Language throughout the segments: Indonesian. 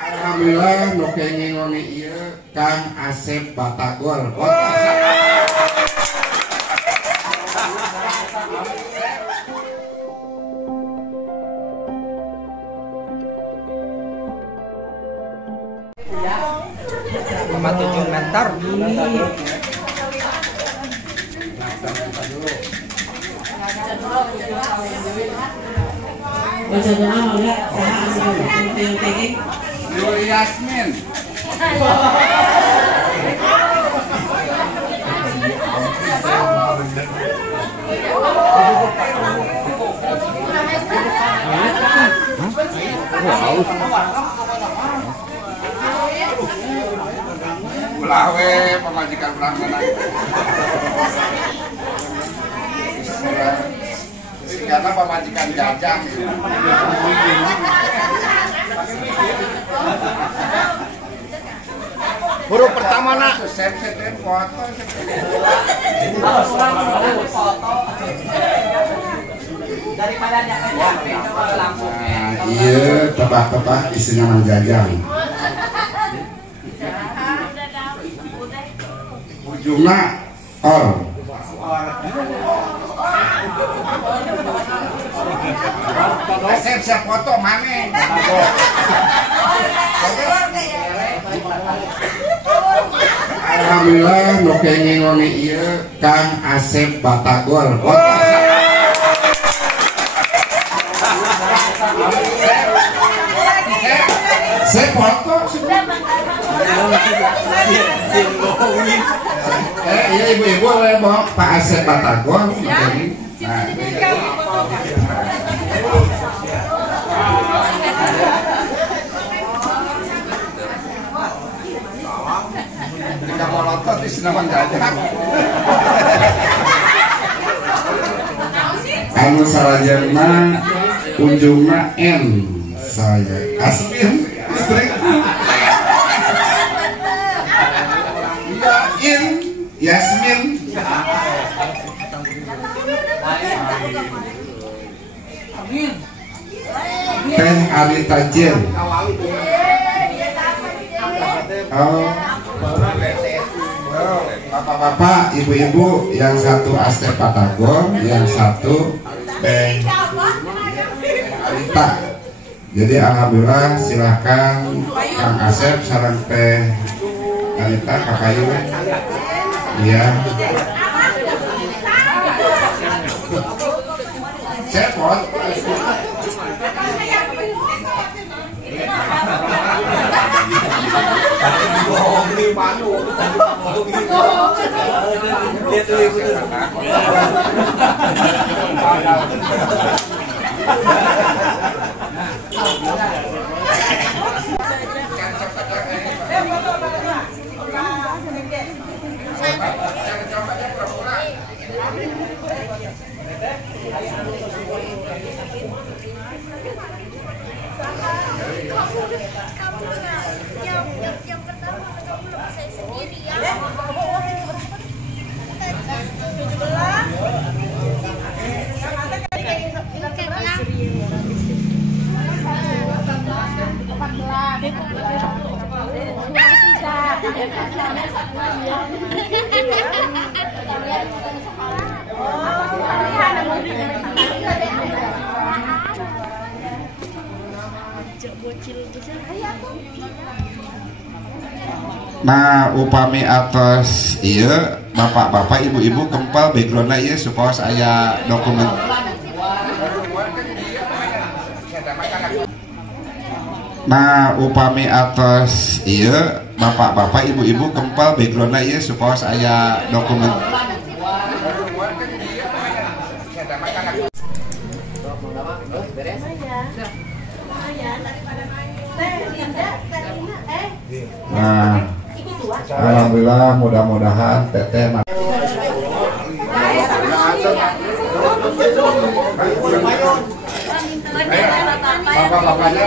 Alhamdulillah nu kenging ngoni ieu Kang Asep Batagor. Sama 7 meter. Baca doa oleh Yul Yasmin. Ulawe pemajikan pelangganan. Karena pemajikan Jajang. Huruf pertama nak. Setem foto. Daripada nyampe coba langsung. Iya, tebak-tebak isinya Mang Jajang. Ujungnya or. Asep siap foto mana? Alhamdulillah nu kenging ngoni ieu Kang Asep Batagor. Saya foto sudah. Iya ibu-ibu boleh bawa Pak Asep Batagor. Tidak mau nonton di Senaman Jajang. Anu saranjana ujungna N saya Asmin istri. Iya In Yasmin. Teh Ari Tajir. Oh, bapak-bapak, ibu-ibu, yang satu Asep Batagor, yang satu Teh Arita. Jadi alhamdulillah silakan Kang Asep sareng Teh Arita Kakayu. Iya. Cepot. Yang pertama kamu lebih saya sendiri ya. Nah upami atas iya bapak-bapak ibu-ibu kempal backgroundnya iya supaya saya dokumen. Nah upami atas iya bapak-bapak ibu-ibu kempal backgroundnya iya supaya saya dokumen. Nah alhamdulillah mudah-mudahan teteh bapak-bapaknya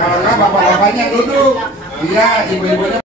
kalau nggak bapak-bapaknya duduk iya ibu-ibunya